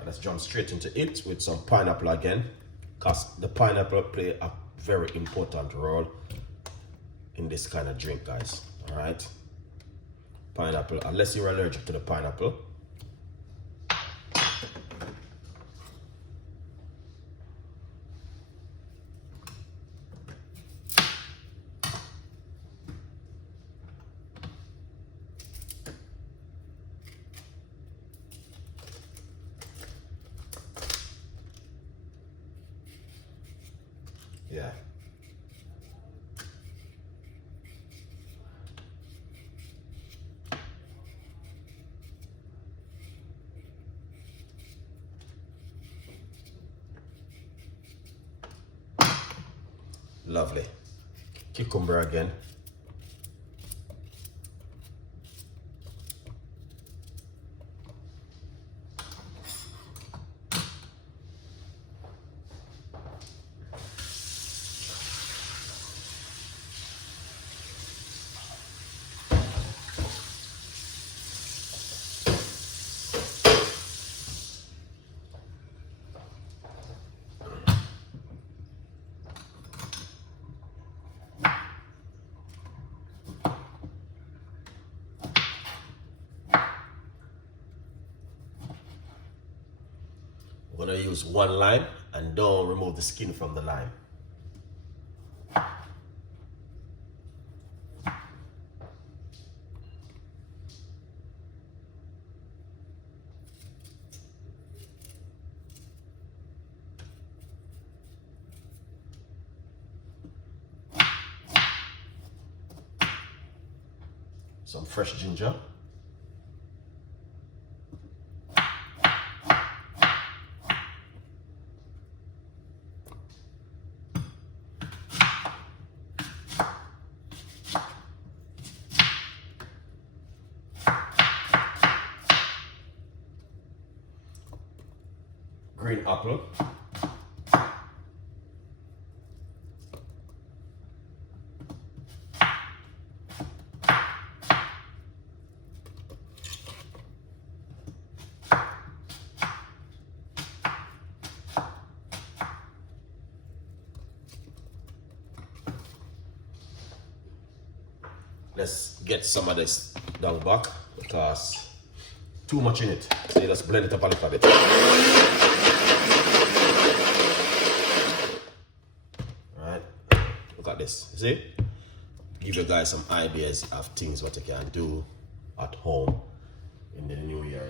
Alright, let's jump straight into it with some pineapple again, because the pineapple play a very important role in this kind of drink, guys. Alright, pineapple, unless you're allergic to the pineapple. Yeah. Lovely. Cucumber again. We're gonna use one lime and don't remove the skin from the lime. Some fresh ginger. Green apple. Let's get some of this down back because too much in it. So you just blend it up a little bit. Alright, look at this. See? Give you guys some ideas of things what you can do at home in the new year.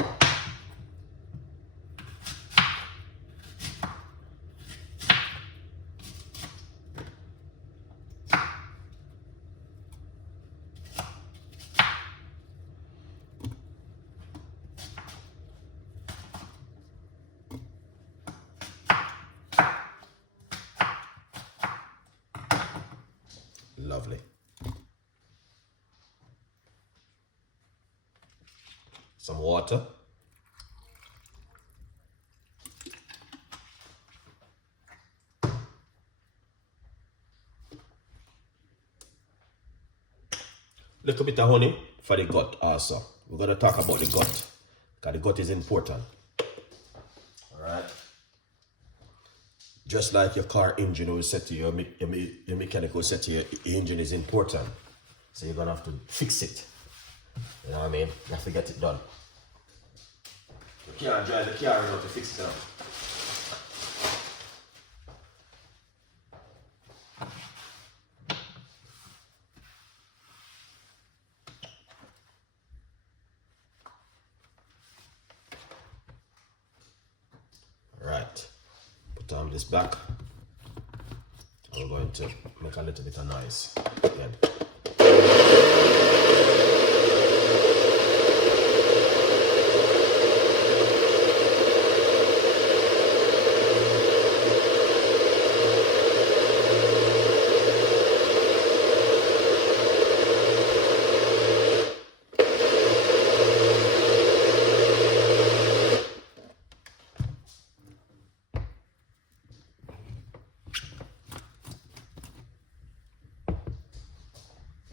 Lovely. Some water. Little bit of honey for the gut also. We're going to talk about the gut because the gut is important. Alright. Just like your car engine will set to your mechanic will set to your engine is important. So you're gonna have to fix it. You know what I mean? You have to get it done. You can't drive the car without to fix it up. Right. Put on this back. I'm going to make a little bit of noise again.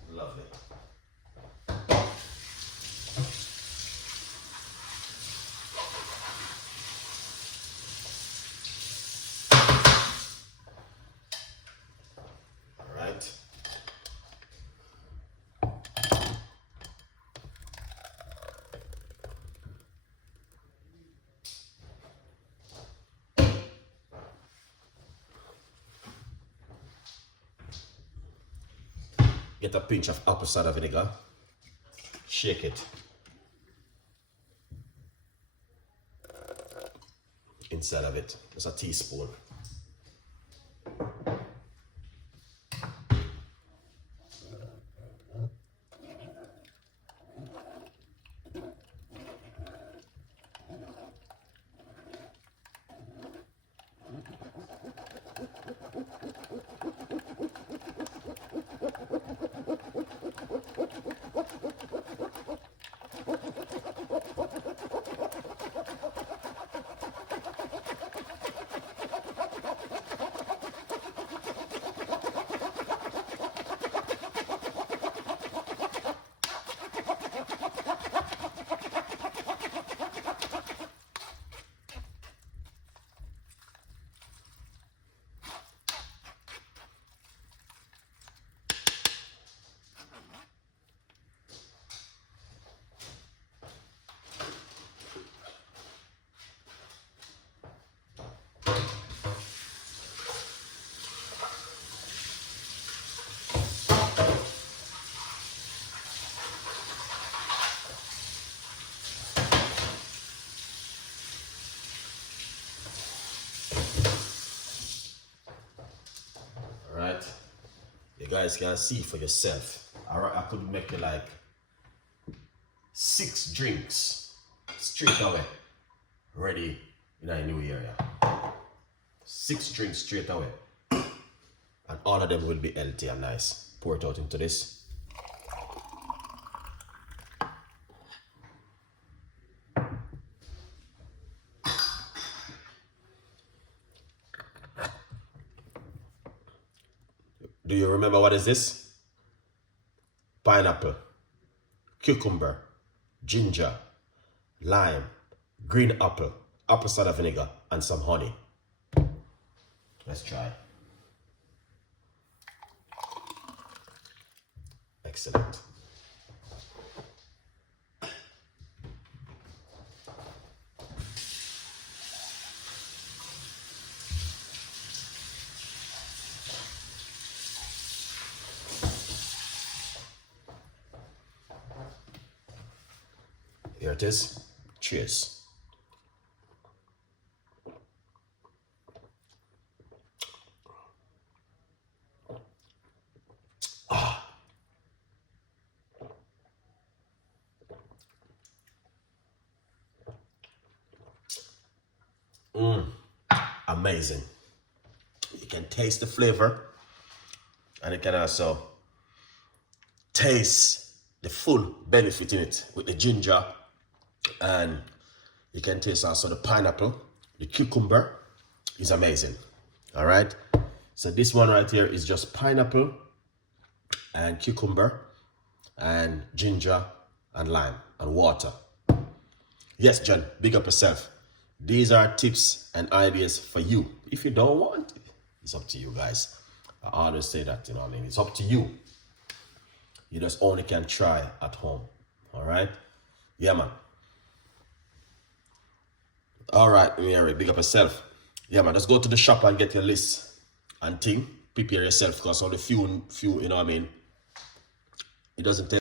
Lovely. Get a pinch of apple cider vinegar. Shake it. Inside of it. Just a teaspoon. Alright, you guys can see for yourself. Alright, I could make you like 6 drinks straight away ready in a new area. 6 drinks straight away, and all of them will be healthy and nice. Pour it out into this. Do you remember what is this? Pineapple, cucumber, ginger, lime, green apple, apple cider vinegar, and some honey. Let's try. Excellent. Here it is. Cheers. Amazing. You can taste the flavor, and you can also taste the full benefit in it with the ginger, and you can taste also the pineapple. The cucumber is amazing. All right, so this one right here is just pineapple and cucumber and ginger and lime and water. Yes, John, big up yourself. These are tips and ideas for you. If you don't want it, it's up to you guys. I always say that, you know what I mean? It's up to you. You just only can try at home. All right? Yeah, man. All right, Mary, big up yourself. Yeah, man, just go to the shop and get your list and thing. Prepare yourself, because all the few, you know what I mean? It doesn't take